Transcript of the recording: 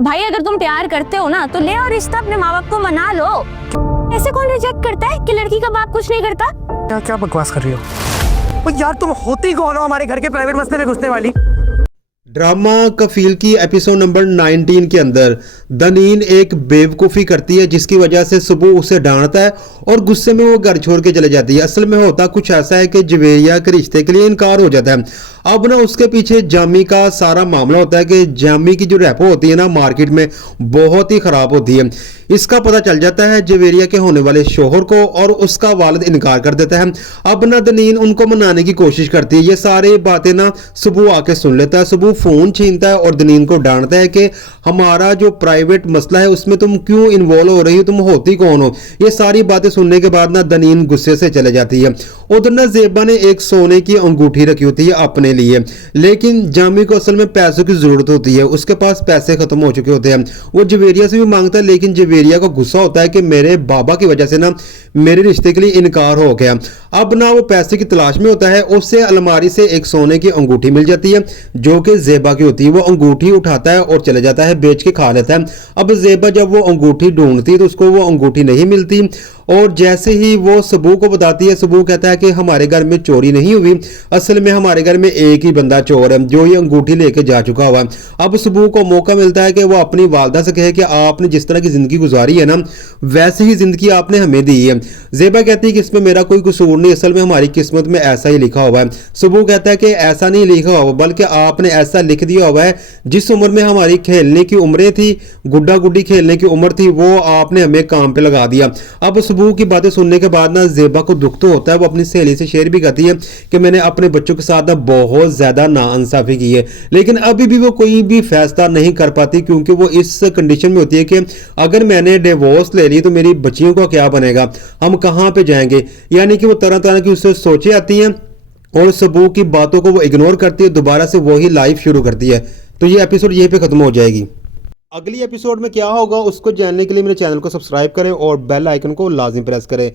भाई अगर तुम प्यार करते हो ना तो ले और रिश्ता अपने माँ बाप को मना लो। ऐसे कौन रिजेक्ट करता है कि लड़की का बाप कुछ नहीं करता? क्या क्या बकवास कर रही हो यार, तुम होती कौन हो हमारे घर के प्राइवेट मसले में घुसने वाली? ड्रामा कफील की एपिसोड नंबर 19 के अंदर दनीन एक बेवकूफ़ी करती है जिसकी वजह से सुबह उसे डांटता है और गुस्से में वो घर छोड़ के चले जाती है। असल में होता कुछ ऐसा है कि जवेरिया के रिश्ते के लिए इनकार हो जाता है। अब ना उसके पीछे जामी का सारा मामला होता है कि जामी की जो रेपो होती है ना मार्केट में बहुत ही ख़राब होती है। इसका पता चल जाता है जवेरिया के होने वाले शोहर को और उसका वालिद इनकार कर देता है। अब ना दनीन उनको मनाने की कोशिश करती है। ये सारी बातें ना सुबह आके सुन लेता है। सुबह फ़ोन छीनता है और दनीन को डांटता है कि हमारा जो प्राइवेट मसला है उसमें तुम क्यों इन्वॉल्व हो रही हो, तुम होती कौन हो। ये सारी बातें सुनने के बाद ना दनीन गुस्से से चले जाती है। उधर ना ज़ेबा ने एक सोने की अंगूठी रखी होती है अपने लिए, लेकिन जामी को असल में पैसों की ज़रूरत होती है। उसके पास पैसे ख़त्म हो चुके होते हैं। वो जवेरिया से भी मांगता है, लेकिन जवेरिया को गुस्सा होता है कि मेरे बाबा की वजह से ना मेरे रिश्ते के लिए इनकार हो गया। अब ना वो पैसे की तलाश में होता है। उससे अलमारी से एक सोने की अंगूठी मिल जाती है जो कि ज़ेबा की होती है। वो अंगूठी उठाता है और चले जाता है, बेच के खा लेता है। अब ज़ेबा जब वो अंगूठी ढूंढती है तो उसको वो अंगूठी नहीं मिलती और जैसे ही वो सबू को बताती है, सबू कहता है कि हमारे घर में चोरी नहीं हुई, असल में हमारे घर में एक ही बंदा चोर है जो ये अंगूठी लेके जा चुका हुआ। अब सबू को मौका मिलता है कि वो अपनी वालदा से कहे कि आपने जिस तरह की ज़िंदगी गुजारी है ना वैसी ही ज़िंदगी आपने हमें दी है। ज़ेबा कहती है कि इसमें मेरा कोई कसूर नहीं, असल में हमारी किस्मत में ऐसा ही लिखा हुआ है। सबू कहता है कि ऐसा नहीं लिखा हुआ बल्कि आपने ऐसा लिख दिया हुआ है, जिस उम्र में हमारी खेलने की उम्रें थी, गुड्डा गुड्डी खेलने की उम्र थी, वो आपने हमें काम पे लगा दिया। अब सबू की बातें सुनने के बाद ना ज़ेबा को दुख तो होता है। वो अपनी सहेली से शेयर भी करती है कि मैंने अपने बच्चों के साथ ना बहुत ज़्यादा नाइंसाफ़ी की है, लेकिन अभी भी वो कोई भी फैसला नहीं कर पाती क्योंकि वो इस कंडीशन में होती है कि अगर मैंने डिवोर्स ले ली तो मेरी बच्चियों का क्या बनेगा, हम कहाँ पे जाएंगे। यानी कि वो तरह तरह की उससे सोचें आती हैं और सबू की बातों को वो इग्नोर करती है, दोबारा से वही लाइफ शुरू करती है। तो ये एपिसोड यहीं पे ख़त्म हो जाएगी। अगली एपिसोड में क्या होगा उसको जानने के लिए मेरे चैनल को सब्सक्राइब करें और बेल आइकन को लाजिम प्रेस करें।